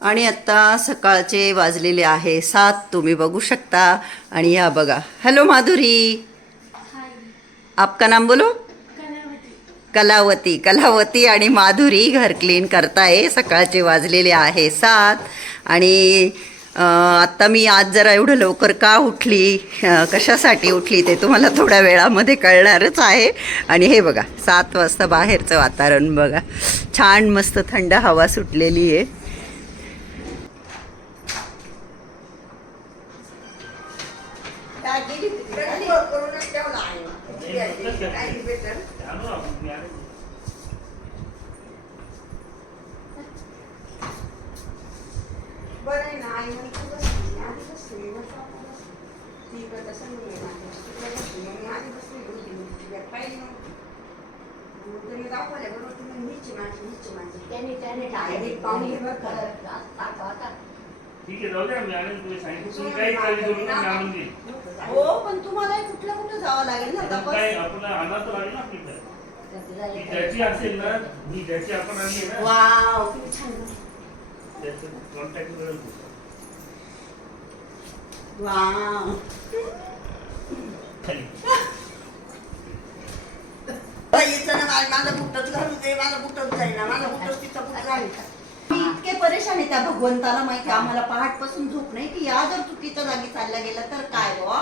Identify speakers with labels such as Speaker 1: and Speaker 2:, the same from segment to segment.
Speaker 1: आणि आत्ता सकाळचे वाजलेले आहे. सात तुम्ही बघू शकता. आणि या बघा. हॅलो माधुरी. आपका नाम बोलो? कलावती. कलावती. आणि माधुरी घर क्लीन करताय. सकाळचे वाजलेले आहे सात. आणि आत्ता मी आज जरा एवढं लवकर का उठली? कशासाठी उठली ते तुम्हाला थोड्या वेळामध्ये कळणारच आहे. आणि हे बघा सात वाजता बाहेरचं वातावरण बघा. छान मस्त थंड हवा सुटलेली आहे. बरं आहे ना आई म्हणे बसली आधी बसली मग ती तसं नाही बसली. मग आधी बसली होती. मग ती मग दाखवल्या बरोबर तुम्ही म्हणे, माझी, माझी.
Speaker 2: त्यांनी त्याने
Speaker 1: डायरेक्ट पाहुणे बरं
Speaker 3: ठीक आहे जाऊ द्या मी आणून तुम्ही सांगितलं तुम्ही काही मी आणून देईन
Speaker 1: हो पण तुम्हाला कुठलं कुठं जावं लागेल ना? तपास.
Speaker 3: काय आणावं तर लागेल ना आपल्याला ती ज्याची असेल ना मी ज्याची आपण आणली ना
Speaker 1: वाव किती छान.
Speaker 3: त्याचं कॉन्टॅक्ट मिळेल
Speaker 1: वाव.
Speaker 3: खाली.
Speaker 1: ना माझं बुटच घालू दे माझं बुटच जाईना माझं बुटच तिचं बुट घालू मी इतके परेशान आहे त्या भगवंताला माहिती आम्हाला पहाटपासून झोप नाही की या जर चुकीच्या जागी चालला गेला तर काय बुवा?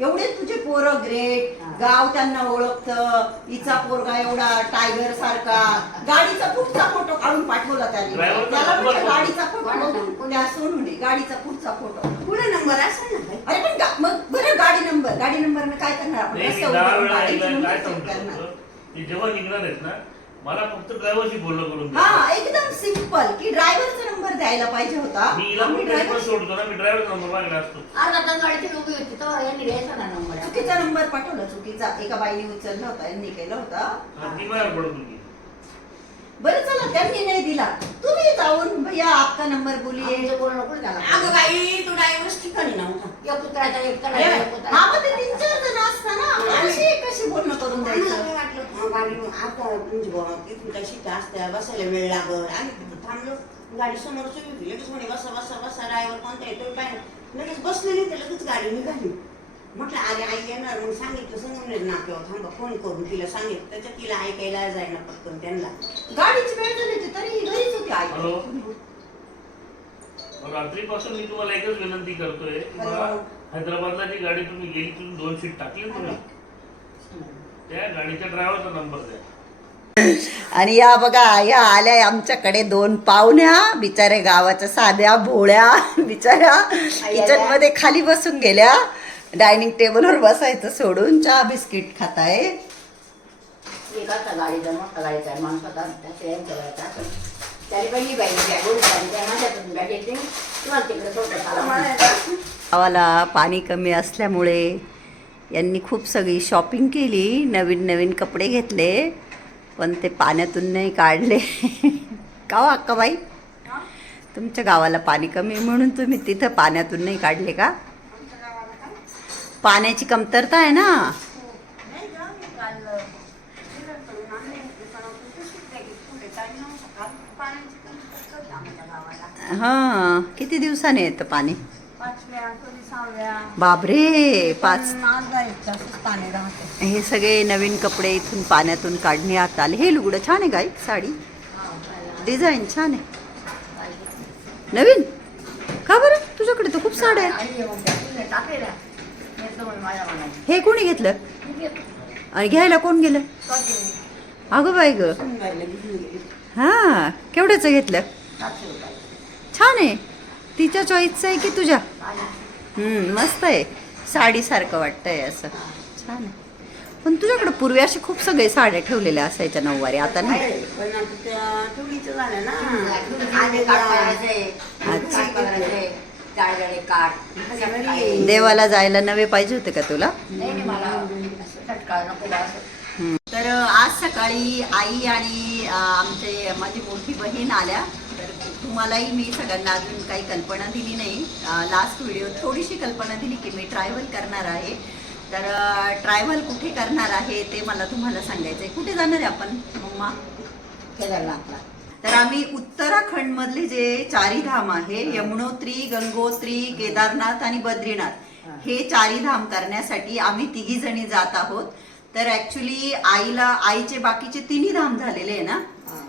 Speaker 1: एवढे तुझे पोरं ग्रेट गाव त्यांना ओळखतं हिचा पोरगा एवढा टायगर सारखा. गाडीचा पुढचा फोटो काढून पाठवला त्याने त्याला
Speaker 3: बघ.
Speaker 1: गाडीचा फोटो त्या सोनूने गाडीचा पुढचा फोटो पुढे नंबर असेल ना अरे पण गा- मग बरं गाडी नंबर गाडी नंबर काय करणार आपण?
Speaker 3: नाही मी
Speaker 1: रस्त्यावर
Speaker 3: दहा
Speaker 1: उभं
Speaker 3: वेळा
Speaker 1: गाडीचं
Speaker 3: ऐकलं
Speaker 1: number
Speaker 3: काय
Speaker 1: check
Speaker 3: सांगतो
Speaker 1: करणार.
Speaker 3: तुझं? ते जेव्हा निघणार आहेत ना मला फक्त ड्रायव्हरशी बोलणं करून
Speaker 1: हा एकदम सिंपल की ड्रायव्हरचा नंबर द्यायला पाहिजे होता.
Speaker 3: मी हिला
Speaker 1: आम्ही
Speaker 3: पण ड्रायव्हर
Speaker 1: driver-
Speaker 3: सोडतो ना मी ड्रायव्हर नंबर मागला असतो.
Speaker 2: अर्धा तास गाडीची उभी होती तेव्हा यांनी घ्यायचा ना नंबर
Speaker 1: चुकीचा नंबर पाठवला चुकीचा. एका बाईने उचलला होता यांनी केला होता.
Speaker 3: आणि ती बाहेर पडत होती.
Speaker 1: बरं चला त्यांनी नाही दिला. तुम्ही जाऊन भैया आपका नंबर बोलिये.
Speaker 2: आमचं बोलणं कुठे झालं?
Speaker 1: अगं बाई तू ड्रायव्हर ठिकाणी नव्हता.
Speaker 2: एक एक कुत्रा.
Speaker 1: हा मग ते तीन चार जण असता ना कशी कशी बोलणं करून द्यायचं?
Speaker 4: गाडी आता म्हणजे बुवा, तिथून काही शिटा असत्या बसायला वेळ लागत आम्ही तिथं थांबलो. गाडी समोर सुरू होती लगेच म्हणे बसा बसा बसा ड्रायव्हर कोणता येतोय पाहिजे लगेच बसले नाही तर लगेच गाडी निघाली. म्हटलं अरे आई येणार मग सांगितलं समोर ना किंवा थांबा फोन करून तिला सांगितलं त्याच्यात तिला ऐकायला जायला पटकन त्यांना.
Speaker 1: गाडीची वेळ झाली होती तरी ही घरीच होती आई.
Speaker 3: हॅलो? रात्रीपासून मी तुम्हाला एकच विनंती करतोय मला. हैदराबादला जी गाडी तुम्ही गेली तुम्ही दोन सीट टाकली ना? तुम्ही त्या गाडीच्या ड्रायव्हरचा नंबर द्या.
Speaker 1: आणि या बघा या आल्या आमच्याकडे दोन पाहुण्या बिचारे गावाच्या साध्या भोळ्या बिचाऱ्या किचनमध्ये खाली बसून गेल्या. डायनिंग टेबलवर बसायचं सोडून चहा बिस्किट खाताय. गावाला पाणी कमी असल्यामुळे यांनी खूप सगळी शॉपिंग केली नवीन नवीन कपडे घेतले पण ते पाण्यातून नाही काढले. का हो अक्काबाई? तुमच्या गावाला पाणी कमी म्हणून तुम्ही तिथं पाण्यातून नाही काढले का? पाण्याची कमतरता आहे ना. हां किती दिवसाने येतं पाणी? बापरे पाच. हे सगळे नवीन कपडे इथून पाण्यातून काढण्यात आले. हे लुगडं छान आहे गाई साडी. डिझाईन छान आहे. नवीन? का बरं? तुझ्याकडे तर खूप साड्या हे कोणी घेतलं. आणि घ्यायला कोण गेलं? अगं बाई ग. हां केवढ्याचं घेतलं? छान आहे. तिच्या चॉईसचं आहे की तुझ्या? मस्त आहे. साडीसारखं वाटतंय असं. छान आहे. पण तुझ्याकडे पूर्वी असे खूप सगळे साड्या ठेवलेल्या असायच्या नऊवारी आता नाही. अच्छा. देवाला जायला नवे पाहिजे होते का तुला?
Speaker 2: नाही मला असं
Speaker 1: तर आज सकाळी आई आणि आमचे माझी मोठी बहीण आल्या. तर तुम्हालाही मी सगळ्यांना अजून काही कल्पना दिली नाही. लास्ट व्हिडिओ थोडीशी कल्पना दिली की मी ट्रॅव्हल करणार आहे. तर ट्रॅव्हल कुठे करणार आहे ते मला तुम्हाला सांगायचं आहे कुठे जाणार आहे आपण मम्मा?
Speaker 2: केदारनाथला.
Speaker 1: तर आम्ही उत्तराखंड मधले जे चारी धाम आहे यमुनोत्री गंगोत्री केदारनाथ आणि बद्रीनाथ हे. चारी धाम करण्यासाठी आम्ही तिघी जणी जात आहोत. तर ऍक्च्युली आईला आईचे बाकीचे तिन्ही धाम झालेले आहे ना?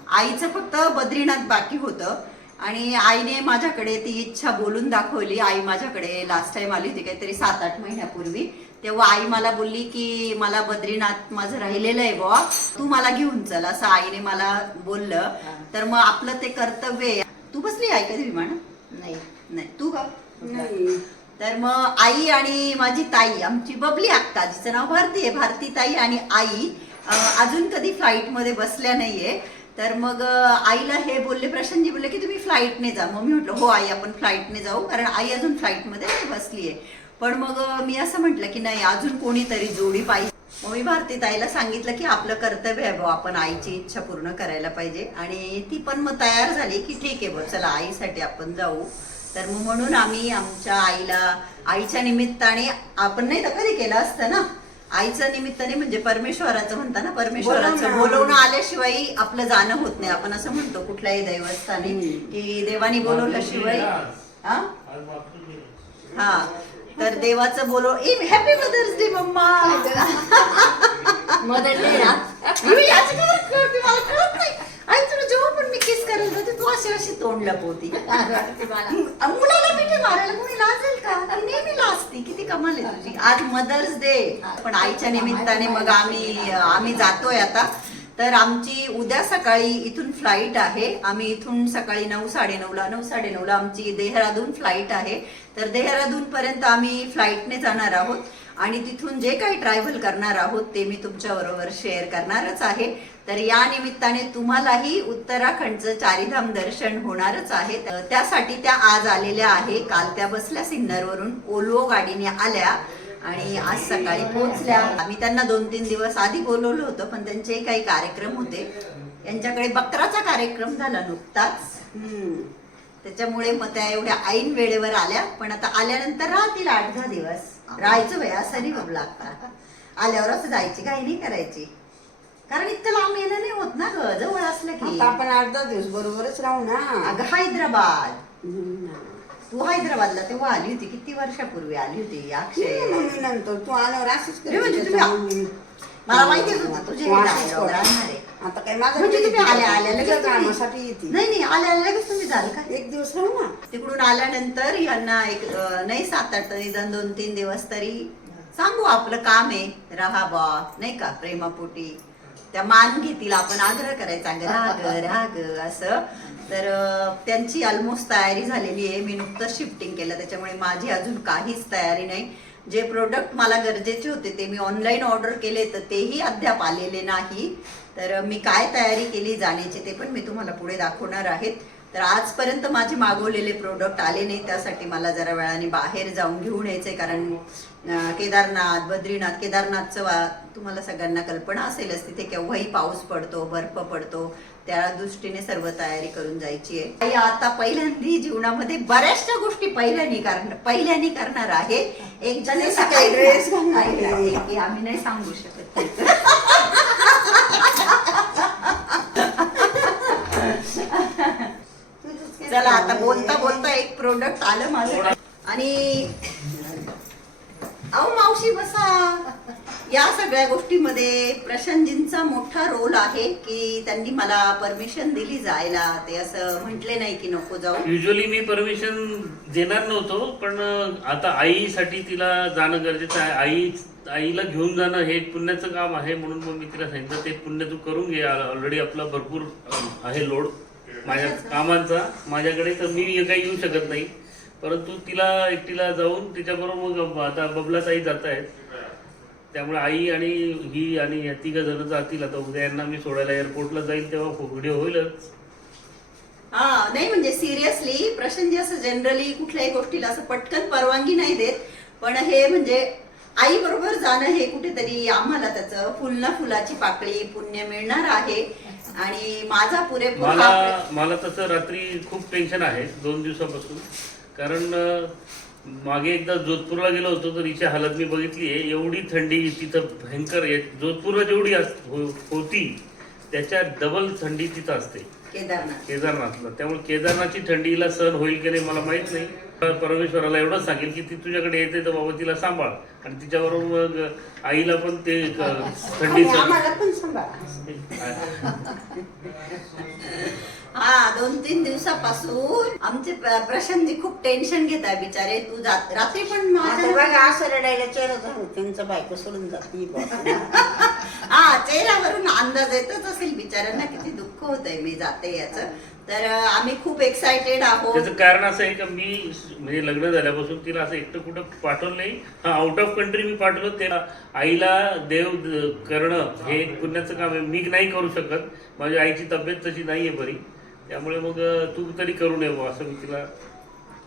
Speaker 1: आईचं फक्त बद्रीनाथ बाकी होतं. आणि आईने माझ्याकडे ती इच्छा बोलून दाखवली. आई माझ्याकडे लास्ट टाइम आली होती काहीतरी सात आठ महिन्यापूर्वी. तेव्हा आई मला बोलली की मला बद्रीनाथ माझं राहिलेलं आहे बुवा. तू मला घेऊन चल असं आईने मला बोललं. तर मग आपलं ते कर्तव्य आहे. तू बसली आई कधी विमान
Speaker 2: नाही.
Speaker 1: नाही. तू का?
Speaker 4: नाही.
Speaker 1: तर मग आई आणि माझी ताई आमची बबली अक्का जिचं नाव भारती आहे भारती ताई आणि आई अजून कधी फ्लाईटमध्ये बसल्या नाहीये. तर मग आईला हे बोलले प्रशांतजी बोलले की तुम्ही फ्लाईटने जा. मग मी म्हटलं हो आई आपण फ्लाईटने जाऊ कारण आई अजून फ्लाईटमध्ये नाही बसली आहे पण मग मी असं म्हटलं की नाही अजून कोणीतरी जोडी पाहिजे. मग मी भारती ताईला सांगितलं की आपलं कर्तव्य आहे भाऊ आपण आईची इच्छा पूर्ण करायला पाहिजे. आणि ती पण मग तयार झाली की ठीक आहे भाऊ चला आईसाठी आपण जाऊ. तर मग म्हणून आम्ही आमच्या आईला आईच्या निमित्ताने आपण नाही तर कधी केलं असतं ना? आईच्या निमित्ताने म्हणजे परमेश्वराचं म्हणता ना परमेश्वराचं
Speaker 4: बोलवणं.
Speaker 1: आल्याशिवाय आपलं जाणं होत नाही. आपण असं म्हणतो कुठल्याही दैवस्थानी. की देवानी बोलवल्याशिवाय हा. हा. तर देवाचं बोलव ए हॅपी मदर्स डे मम्मा.
Speaker 2: मदत नाही ना
Speaker 1: मी याचं काय करते मला कळत नाही. आई तुला जेव्हा पण मी किस करत होते तू अशी अशी तोंड लपवती. मुलाला मारायला कोणी लाजेल का? ती नेहमी लाजती किती कमाल आहे तुझी. आज मदर्स डे पण आईच्या निमित्ताने मग आम्ही आम्ही जातोय आता. तर आमची उद्या सकाळी इथून फ्लाईट आहे. आम्ही इथून सकाळी नऊ साडेनऊला नऊ साडेनऊला आमची देहरादून फ्लाईट आहे. तर देहरादून पर्यंत आम्ही फ्लाईटने जाणार आहोत. आणि तिथून जे काही ट्रॅव्हल करणार आहोत ते मी तुमच्या बरोबर शेअर करणारच आहे. तर या निमित्ताने तुम्हालाही उत्तराखंडचं चारीधाम दर्शन होणारच आहे. त्यासाठी त्या आज आलेल्या आहे. काल त्या बसल्या सिन्नरवरून ओल्वो गाडीने आल्या. आणि आज सकाळी पोहोचल्या. आम्ही त्यांना दोन तीन दिवस आधी बोलवलं होतं पण त्यांचेही काही कार्यक्रम होते. यांच्याकडे बकराचा कार्यक्रम झाला नुकताच. त्याच्यामुळे मग त्या एवढ्या ऐन वेळेवर आल्या पण आता आल्यानंतर राहतील आठ दहा दिवस. राहायचं वय असं नाही बाबा लागता आल्यावर असं जायची काही नाही करायची. कारण इतकं लांब येणं नाही होत ना ग जवळ असलं की.
Speaker 4: आता आपण आठ दहा दिवस बरोबरच राहू ना.
Speaker 1: अगं हैदराबाद. तू हैदराबादला तेव्हा आली होती किती वर्षापूर्वी आली होती अक्षय?
Speaker 4: नंतर तू आल्यावर असंच
Speaker 1: नाही म्हणजे तुम्ही-. मला माहितीच होतं तुझे
Speaker 4: तू
Speaker 1: हे
Speaker 4: असंच
Speaker 1: dialogue
Speaker 4: कर.
Speaker 1: राहणार आहे.
Speaker 4: आता काय माझं
Speaker 1: म्हणजे तुम्ही आल्या आल्या
Speaker 4: तुझ्या
Speaker 1: लगेच तुम्ही-
Speaker 4: कामासाठी येते.
Speaker 1: नाही नाही आल्या आल्या लगेच तुम्ही झालं का?
Speaker 4: एक दिवस राहू ना.
Speaker 1: तिकडून आल्यानंतर यांना एक अं, नाही सात आठ निदान दोन तीन दिवस तरी सांगू आपलं काम आहे. राहा बा नाही का प्रेमापोटी. त्या मान घेतील आपण आग्रह करायचा राग राग असं. तर त्यांची ऑलमोस्ट तयारी झालेली आहे. मी नुकतंच शिफ्टिंग केलं. त्याच्यामुळे माझी अजून काहीच तयारी नाही. जे प्रोडक्ट मला गरजेचे होते ते मी ऑनलाईन ऑर्डर केले तर तेही अद्याप आलेले नाही. तर मी काय तयारी केली जाण्याची ते पण मी तुम्हाला पुढे दाखवणार आहेत. तर आजपर्यंत माझे मागवलेले प्रोडक्ट आले नाही. त्यासाठी मला जरा वेळाने बाहेर जाऊन घेऊन यायचंय. कारण केदारनाथ बद्रीनाथ केदारनाथचं वा तुम्हाला सगळ्यांना कल्पना असेलच तिथे केव्हाही पाऊस पडतो बर्फ पडतो. त्या दृष्टीने सर्व तयारी करून जायची आहे. आता पहिल्यांदी जीवनामध्ये बऱ्याचशा गोष्टी पहिल्यानी करणार पहिल्यानी करणार आहे. एक जण एक आम्ही नाही सांगू शकत. चला आता बोलता? बोलता एक प्रोडक्ट आलं माझं. आणि अहो मावशी बसा. या सगळ्या गोष्टीमध्ये प्रशांतजींचा मोठा रोल आहे की त्यांनी मला परमिशन दिली जायला. ते असं म्हटले नाही की नको जाऊ.
Speaker 3: युजली मी परमिशन देणार नव्हतो पण आता आईसाठी तिला जाणं गरजेचं आहे. आई आईला घेऊन जाणं हे पुण्याचं काम आहे म्हणून मग मी तिला सांगितलं ते पुण्य तू करून घे. ऑलरेडी आपला भरपूर आहे लोड माझ्या कामांचा. माझ्याकडे तर मी काही येऊ शकत नाही. परंतु तिला एकटीला जाऊन तिच्याबरोबर मग आता बबलाताई जात आहेत त्यामुळे आई आणि ही आणि या तिघ जण जातील. आता उद्या यांना मी सोडायला एअरपोर्टला जाईल तेव्हा व्हिडिओ होईलच.
Speaker 1: हा नाही म्हणजे सिरियसली प्रशांतजी असं जनरली कुठल्याही गोष्टीला असं पटकन परवानगी नाही देत. पण हे म्हणजे आई बरोबर जाणं हे कुठेतरी आम्हाला त्याचं फुल ना फुलाची पाकळी पुण्य मिळणार आहे. आणि माझा पुरेपूर
Speaker 3: मला मला तसं रात्री खूप टेन्शन आहे दोन दिवसापासून. कारण मागे एकदा जोधपूरला गेलो होतो तर हिची हालत मी बघितली आहे. एवढी थंडी तिथं भयंकर आहे. जोधपूरला जेवढी हो- होती त्याच्या डबल थंडी तिथं असते.
Speaker 1: केदारनाथ.
Speaker 3: केदारनाथला. त्यामुळे केदारनाथची थंडीला सहन होईल की नाही मला माहीत नाही. परमेश्वराला एवढंच सांगेल की ती तुझ्याकडे येते तर बाबा तिला सांभाळ. आणि तिच्याबरोबर मग आईला पण ते थंडी
Speaker 1: हा दोन तीन दिवसापासून आमचे प्र- प्रशांतजी खूप टेन्शन घेत आहे बिचारे. तू जात रात्री पण
Speaker 4: आता बघा असं रडायला चेहरा झालं त्यांचं बायको सोडून जाते
Speaker 1: हा चेहऱ्यावरून अंदाज येतच असेल बिचाऱ्यांना किती दुःख होत आहे मी जाते याचं. तर आम्ही खूप एक्साइटेड आहोत.
Speaker 3: त्याचं कारण असं आहे का मी म्हणजे लग्न झाल्यापासून तिला असं एकटं कुठं पाठवलं नाही. हा आउट ऑफ कंट्री मी पाठवलं ते आईला देव द- करणं हे एक पुण्याचं काम आहे. मी नाही करू शकत. माझ्या आईची तब्येत तशी नाहीये बरी. त्यामुळे मग तू तरी करू नये बुवा असं मी तिला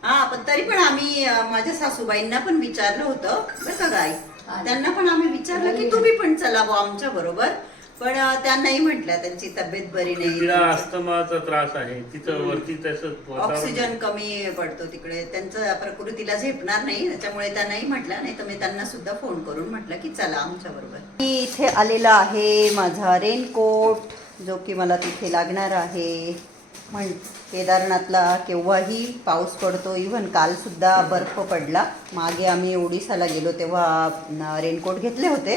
Speaker 1: हा पण तरी पण आम्ही अं, माझ्या सासूबाईंना पण विचारलं होतं बरं का गाई? त्यांना पण आम्ही विचारलं की तुम्ही पण चला बुवा आमच्या बरोबर. पण अं, त्या नाही म्हटल्या त्यांची तब्येत बरी
Speaker 3: तिला
Speaker 1: नाही
Speaker 3: अस्थमाचा त्रास आहे तिचं वरती त्याचं वातावरण-
Speaker 1: ऑक्सिजन कमी पडतो तिकडे. त्यांचं प्रकृतीला झेपणार नाही त्याच्यामुळे त्या नाही म्हटल्या नाही तर मी त्यांना सुद्धा फोन करून म्हटलं की चला आमच्या बरोबर. मी इथे आलेला आहे माझा रेनकोट जो की मला तिथे लागणार आहे. म्हण केदारनाथला केव्हाही पाऊस पडतो इव्हन काल सुद्धा बर्फ पडला. मागे आम्ही ओडिसाला गेलो तेव्हा रेनकोट घेतले होते.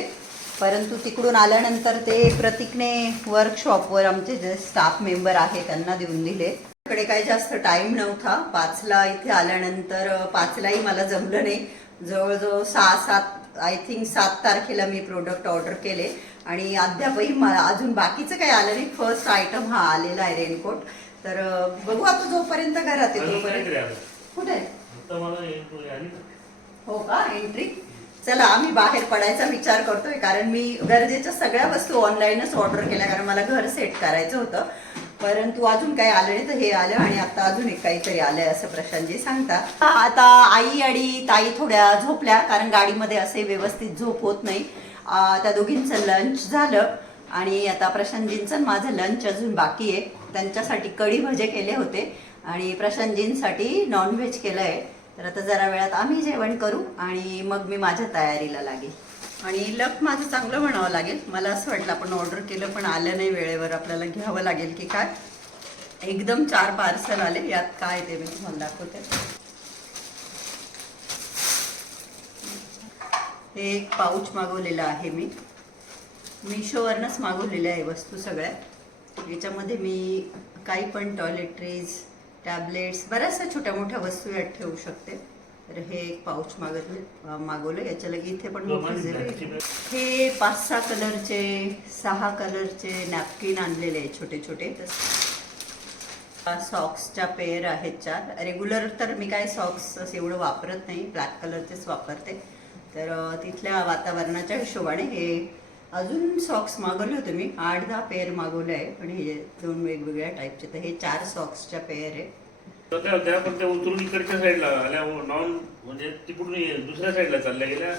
Speaker 1: परंतु तिकडून आल्यानंतर ते प्रतीकने वर्कशॉपवर आमचे जे स्टाफ मेंबर आहे त्यांना देऊन दिले. कडे काही जास्त टाइम नव्हता. पाचला इथे आल्यानंतर पाचलाही मला जमलं नाही. जवळजवळ सहा सात आय थिंक सात तारखेला मी प्रोडक्ट ऑर्डर केले. आणि अद्यापही मला अजून बाकीचं काही आलं नाही. फर्स्ट आयटम हा आलेला आहे रेनकोट तर बघू आता जोपर्यंत घरात
Speaker 3: आलं.
Speaker 1: कुठे. हो का? एंट्री चला आम्ही बाहेर पडायचा विचार करतोय कारण मी गरजेच्या सगळ्या वस्तू ऑनलाईनच ऑर्डर केल्या कारण मला घर सेट करायचं होतं. परंतु अजून काही आलं नाही तर हे आलं आणि आता अजून एक काहीतरी आलंय असं प्रशांतजी सांगतात. आता आई आणि ताई थोड्या झोपल्या कारण गाडीमध्ये असे व्यवस्थित झोप होत नाही. त्या दोघींचं लंच झालं आणि आता प्रशांतजींचं माझं लंच अजून बाकी आहे. त्यांच्यासाठी कढी भजे केले होते आणि प्रशांतजींसाठी नॉनव्हेज केलं आहे तर आता जरा वेळात आम्ही जेवण करू आणि मग मी माझ्या तयारीला लागेल. आणि लक माझं चांगलं म्हणावं लागेल. मला असं वाटलं आपण ऑर्डर केलं पण आलं नाही वेळेवर. आपल्याला घ्यावं लागेल की काय? एकदम चार पार्सल आले. यात काय ते मी तुम्हाला दाखवते. हे एक पाऊच मागवलेलं आहे मी. मिशोवरनंच मागवलेल्या आहे वस्तू सगळ्या. याच्यामध्ये मी काही पण टॉयलेटरीज टॅबलेट्स बऱ्याचशा छोट्या मोठ्या वस्तू यात ठेवू शकते. तर हे एक पाऊच मागवले मागवलं. याच्या लगे इथे पण आहे. हे पाच सहा कलरचे सहा कलरचे नॅपकिन आणलेले आहे छोटे छोटे तर सॉक्सच्या पेअर आहेत चार. रेग्युलर तर मी काय सॉक्स असं एवढं वापरत नाही. ब्लॅक कलरचेच वापरते. तर तिथल्या वातावरणाच्या हिशोबाने हे अजून सॉक्स मागवले होते मी. आठ दहा पेअर मागवले आहे. पण हे दोन वेगवेगळ्या टाईपचे तर हे चार सॉक्सच्या पेअर आहे.
Speaker 3: तर त्या त्या पण त्या उतरून इकडच्या साईडला आल्या. नॉन म्हणजे तिकडून दुसऱ्या साईडला चालल्या गेल्या.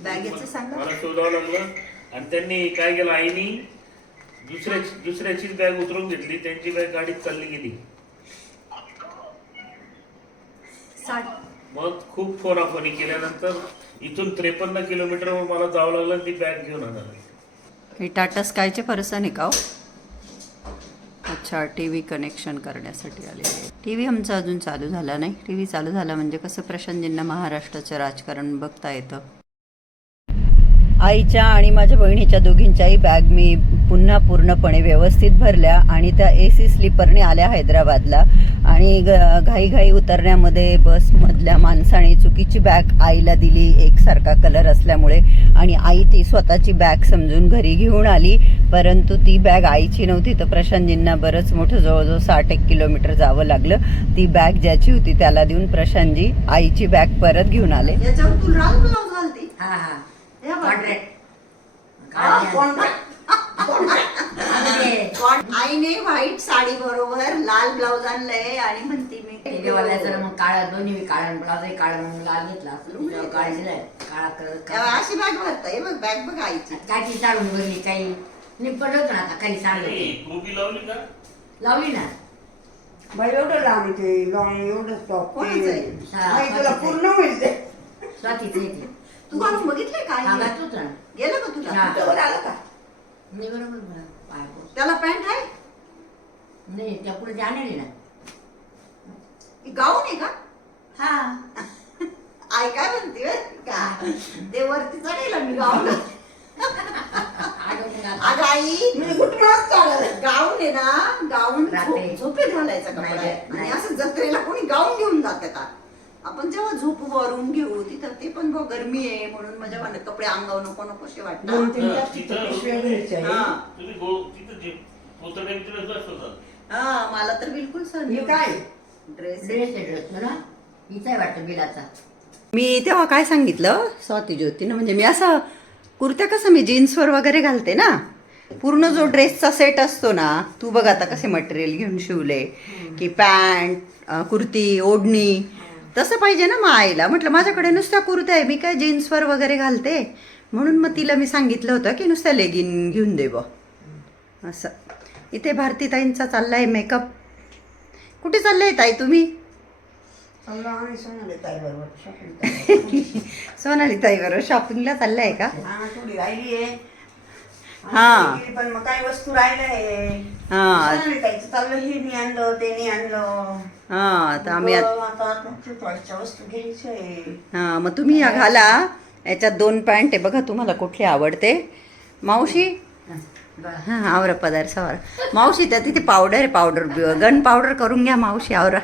Speaker 1: बॅगेचं सांगा.
Speaker 3: मला शोधावं लागलं. आणि त्यांनी काय केलं? आईनी दुसऱ्या दुसऱ्याचीच बॅग उतरून घेतली. त्यांची बॅग गाडीत चालली गेली.
Speaker 1: साठ.
Speaker 3: मग खूप फोनाफोनी केल्यानंतर इथून त्रेपन्न किलोमीटरवर मला जावं लागलं ती बॅग घेऊन आणायला
Speaker 1: हे टाटा स्कायचे पर्सन आहे का हो? अच्छा टी व्ही कनेक्शन करण्यासाठी आलेली आहे. टी व्ही आमचा अजून चालू झाला नाही. टी व्ही चालू झाला म्हणजे कसं प्रशांतजींना महाराष्ट्राचं राजकारण बघता येतं. आईच्या आणि माझ्या बहिणीच्या दोघींच्याही बॅग मी पुन्हा पूर्णपणे व्यवस्थित भरल्या आणि त्या ए सी स्लीपरने आल्या हैदराबादला. आणि ग घाईघाई उतरण्यामध्ये बसमधल्या माणसाने चुकीची बॅग आईला दिली एकसारखा कलर असल्यामुळे. आणि आई ती स्वतःची बॅग समजून घरी घेऊन आली परंतु ती बॅग आईची नव्हती तर प्रशांतजींना बरंच मोठं जवळजवळ साठ एक किलोमीटर जावं लागलं. ती बॅग ज्याची होती त्याला देऊन प्रशांतजी आईची बॅग परत घेऊन आले. ब्लाऊज.
Speaker 2: कॉन्ट्रॅक्ट
Speaker 1: आईने व्हाईट साडी बरोबर लाल ब्लाऊज आणलंय आणि म्हणते मी
Speaker 2: देवाला मग काळा दोन्ही काळा ब्लाउज काळा मग लाल घेतला असं काळ दिलाय. काळा कलर
Speaker 1: अशी बॅग भरताय बघ बॅग बघ आईची.
Speaker 2: काय ती चालून बघली काही निपट होत ना आता काही
Speaker 3: गोबी लावली का?
Speaker 2: लावली ना.
Speaker 4: बाई एवढं लांब ते लॉंग एवढं टॉप
Speaker 1: कोणाचं आहे?
Speaker 2: हा,
Speaker 4: तुला. पूर्ण होईल ते
Speaker 2: स्वातीच येते
Speaker 1: तू घालून बघितलंय काय
Speaker 2: ना.
Speaker 1: गेलं का तुला?
Speaker 2: हा.
Speaker 4: आलं का?
Speaker 2: नाही बरोबर.
Speaker 1: त्याला पॅन्ट आहे?
Speaker 2: नाही त्या पुढे जाणार ना.
Speaker 1: गाऊन आहे का?
Speaker 2: हा.
Speaker 1: आई काय म्हणते का? ते वरती चढेल मी गाऊन
Speaker 2: आठवतं का?
Speaker 1: अगं आई मी चालत गाऊन आहे ना गाऊन
Speaker 2: रात्री.
Speaker 1: झोप- झोपेत घालायचा कपडा
Speaker 2: नाही,
Speaker 1: आहे आणि
Speaker 2: नाही.
Speaker 1: असं जत्रेला कोणी गाऊन घेऊन जातं का? आपण जेव्हा झोपू रूम घेऊ तिथं ते पण बघ गरमी आहे म्हणून माझ्या वाटत कपडे अंगावर नको नकोशे वाटतात.
Speaker 4: दोन तीन
Speaker 3: हा,
Speaker 4: प्लास्टिकच्या
Speaker 3: तिथं-
Speaker 4: पिशव्या घ्यायच्या आहे.
Speaker 3: तुम्ही गो तिथं जे पोतडे तिथं असतात
Speaker 1: मला तर बिलकुल
Speaker 4: हे काय?
Speaker 1: ड्रेस
Speaker 2: ड्रेस आहे. ड्रेस ना हिचा आहे वाटतं बिलाचा.
Speaker 1: मी तेव्हा काय सांगितलं? स्वाती ज्योतीनं म्हणजे मी असं कुर्त्या कसं मी जीन्सवर वगैरे घालते ना? पूर्ण जो ड्रेसचा सेट असतो ना तू बघ आता कसे मटेरियल घेऊन शिवले. की पॅन्ट कुर्ती ओढणी तसं पाहिजे ना मग आईला. म्हटलं माझ्याकडे नुसत्या कुर्त्या आहे मी काय जीन्सवर वगैरे घालते? म्हणून मग तिला मी सांगितलं होतं की नुसत्या लेगिन घेऊन दे बा असं. इथे भारतीताईंचा चाललाय मेकअप. कुठे चाललाय ताई तुम्ही?
Speaker 4: चाललो सोनाली.
Speaker 1: सोनाली ताईबरोबर शॉपिंगला चाललाय का?
Speaker 4: हा आहे. पण मग काही वस्तू राहिल्या आहे.
Speaker 1: हा.
Speaker 4: चाललं हे नाही आणलं ते नाही आणलं.
Speaker 1: हा आम्ही आत- हा मग तुम्ही या घाला. याच्यात दोन पॅन्ट आहे. बघा तुम्हाला कुठली आवडते. मावशी. हा आवरा पदार्थ आवरा मावशी त्या तिथे पावडर आहे पावडर गन पावडर करून घ्या मावशी आवरा.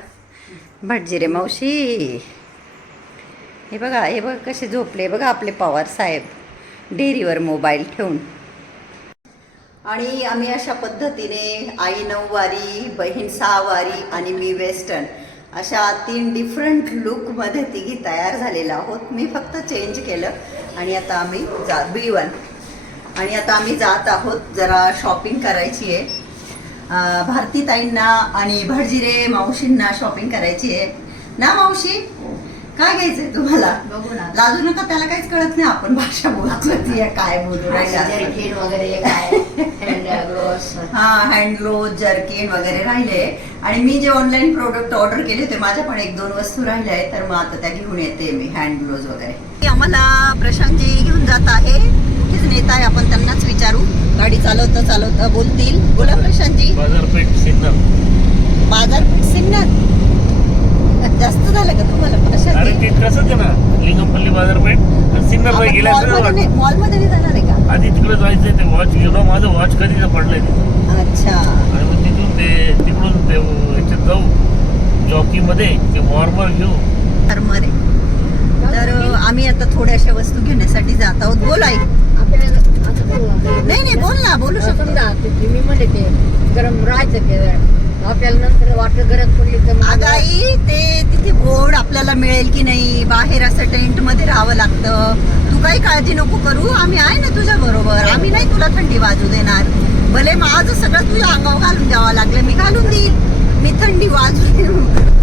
Speaker 1: भटजिरे मावशी. हे बघा हे बघा कसे झोपले. बघा आपले पवार साहेब. डेअरीवर मोबाईल ठेवून. आणि आम्ही अशा पद्धतीने आई नऊवारी बहीण सहावारी आणि मी वेस्टर्न अशा तीन डिफरंट लुकमध्ये तिघी तयार झालेलो आहोत. मी फक्त चेंज केलं आणि आता आम्ही जा बी वन आणि आता आम्ही जात आहोत. जरा शॉपिंग करायची आहे. अं, भारतीताईंना आणि भटजिरे मावशींना शॉपिंग करायची आहे. ना मावशी? काय घ्यायचंय तुम्हाला?
Speaker 2: बघू ना.
Speaker 1: लाजू नका त्याला काहीच कळत नाही. आपण भाषा बोलतो ती काय बोलू राहिला.
Speaker 2: वगैरे काय?
Speaker 1: हा हँड ग्लोव्ह जर्किन वगैरे राहिले. आणि मी जे ऑनलाईन प्रोडक्ट ऑर्डर केले होते माझ्या पण एक दोन वस्तू राहिल्या आहेत तर मग आता त्या घेऊन येते मी हँड ग्लोव्ह वगैरे आम्हाला प्रशांतजी घेऊन जात आहे. कुठेच नेत आहे आपण त्यांनाच विचारू. गाडी चालवता चालवता बोलतील. बोला प्रशांतजी.
Speaker 3: बाजारपेठ सिन्नर.
Speaker 1: बाजारपेठ सिन्नर? जास्त झालं का तुम्हाला?
Speaker 3: अरे ते कसं आहे ना लिंगमपल्ली बाजारपेठ सिन्नरला गेल्या
Speaker 1: मॉलमध्ये नाही मॉलमध्ये नाही जाणार आहे का?
Speaker 3: आधी तिकडे जायचंय ते वॉच घेऊन. माझं वॉच कधीच पडलंय तिथं.
Speaker 1: अच्छा.
Speaker 3: आणि मग तिथून ते तिकडून ते याच्यात जाऊ. जॉकीमध्ये ते वॉर्मर घेऊ.
Speaker 1: धर्मरे तर आम्ही आता थोड्याशा वस्तू घेण्यासाठी जात आहोत. बोल आई.
Speaker 2: आपल्याला असं करू आपण.
Speaker 1: नाही नाही बोल ना बोलू शकतो.
Speaker 2: मी म्हणले ते गरम राहायचं ते आपल्याला नंतर गरज पडली तर मग
Speaker 1: अगं आई ते तिथे बोर्ड आपल्याला मिळेल की नाही? बाहेर असं टेंटमध्ये राहावं लागतं. तू काही काळजी नको करू. आम्ही आहे ना तुझ्या बरोबर. आम्ही नाही तुला थंडी वाजू देणार. भले माझं सगळं तुझ्या अंगावर घालून द्यावं लागलं. मी घालून देईल. मी थंडी वाजू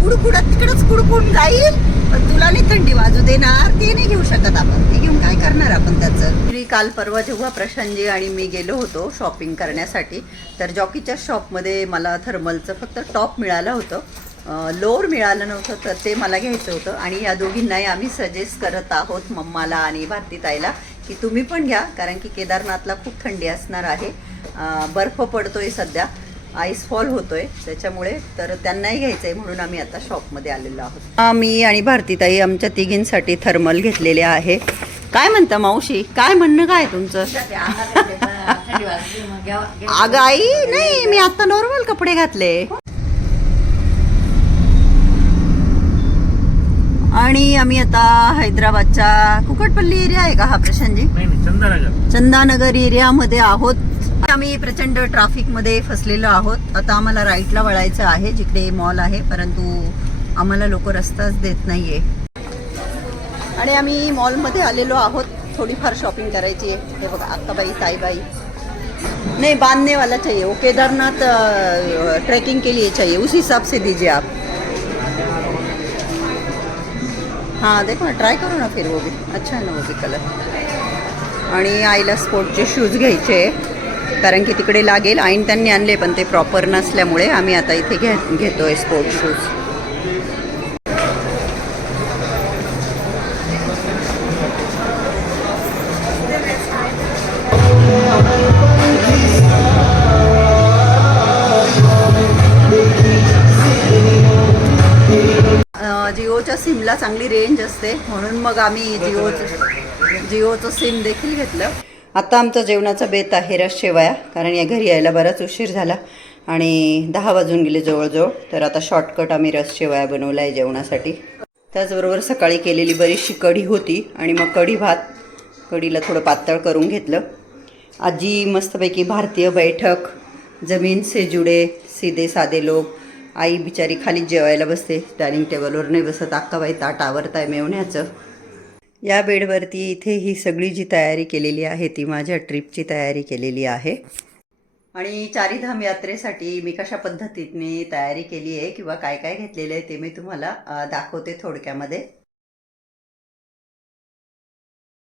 Speaker 1: कुडकुडत तिकडच कुडकुड जाईल. पण तुला नाही थंडी वाजू देणार. ते नाही घेऊ शकत आपण. ते घेऊन काय करणार आपण त्याचं? तरी काल परवा जेव्हा प्रशांतजी आणि मी गेलो होतो शॉपिंग करण्यासाठी तर जॉकीच्या शॉपमध्ये मला थर्मलचं फक्त टॉप मिळालं होतं. लोअर मिळालं नव्हतं तर ते मला घ्यायचं होतं. आणि या दोघींनाही आम्ही सजेस्ट करत आहोत मम्माला आणि भारतीताईला की तुम्ही पण घ्या. कारण की केदारनाथला खूप थंडी असणार आहे. बर्फ पडतोय सध्या. आईस फॉल होतोय त्याच्यामुळे तर त्यांनाही घ्यायचं आहे म्हणून आम्ही आता शॉपमध्ये आलेलो आहोत. हा, मी आणि भारतीताई आमच्या तिघींसाठी थर्मल घेतलेले आहे. काय म्हणता मावशी? काय म्हणणं काय तुमचं. अगं आई नाही मी आता नॉर्मल कपडे घातले. आणि आम्ही आता हैदराबादच्या कुकटपल्ली एरिया आहे का हा प्रशांतजी?
Speaker 3: चंदनगर.
Speaker 1: चंदानगर एरियामध्ये आहोत. आम्ही प्रचंड ट्रॅफिकमध्ये फसलेलो आहोत. आता आम्हाला राईटला वळायचं आहे जिकडे मॉल आहे परंतु आम्हाला लोक रस्ताच देत नाहीये. आणि आम्ही मॉलमध्ये आलेलो आहोत. थोडीफार शॉपिंग करायची आहे. हे बघा अक्काबाई ताईबाई. नाही बांधणेवाला चाहिए वो केदारनाथ ट्रेकिंग के लिए चाहिए उस हिसाब से दीजिए आप. हाँ देखो ना ट्राय करो ना फिर वो भी. अच्छा आहे ना वो भी कलर आणि आईला स्पोर्टचे शूज घ्यायचे कारण की तिकडे लागेल. आईन त्यांनी आणले पण ते प्रॉपर नसल्यामुळे आम्ही आता इथे घे घेतो आहे स्पोर्ट शूज जिओच्या सिमला चांगली रेंज असते. म्हणून मग आम्ही जिओचं जिओचं सिम देखील घेतलं. आता आमचा जेवणाचा बेत आहे रस शेवया कारण या घरी यायला बराच उशीर झाला आणि दहा वाजून गेले जवळजवळ. तर आता शॉर्टकट आम्ही रस शेवया बनवला आहे जेवणासाठी. त्याचबरोबर सकाळी केलेली बरीचशी कढी होती आणि मग कढी भात कढीला थोडं पातळ करून घेतलं. आजी मस्तपैकी भारतीय बैठक जमीन से जुडे सीधे साधे लोक आई बिचारी खाली जेवायला बसते डायनिंग टेबलवर नाही बसत अक्काबाई ताट आवरताय मेवण्याचं. या बेडवरती इथे ही सगळी जी तयारी केलेली आहे ती माझ्या ट्रिपची तयारी केलेली आहे. आणि चारीधाम यात्रेसाठी मी कशा पद्धतीने तयारी केली आहे किंवा काय काय घेतलेलं आहे ते मी तुम्हाला दाखवते थोडक्यामध्ये.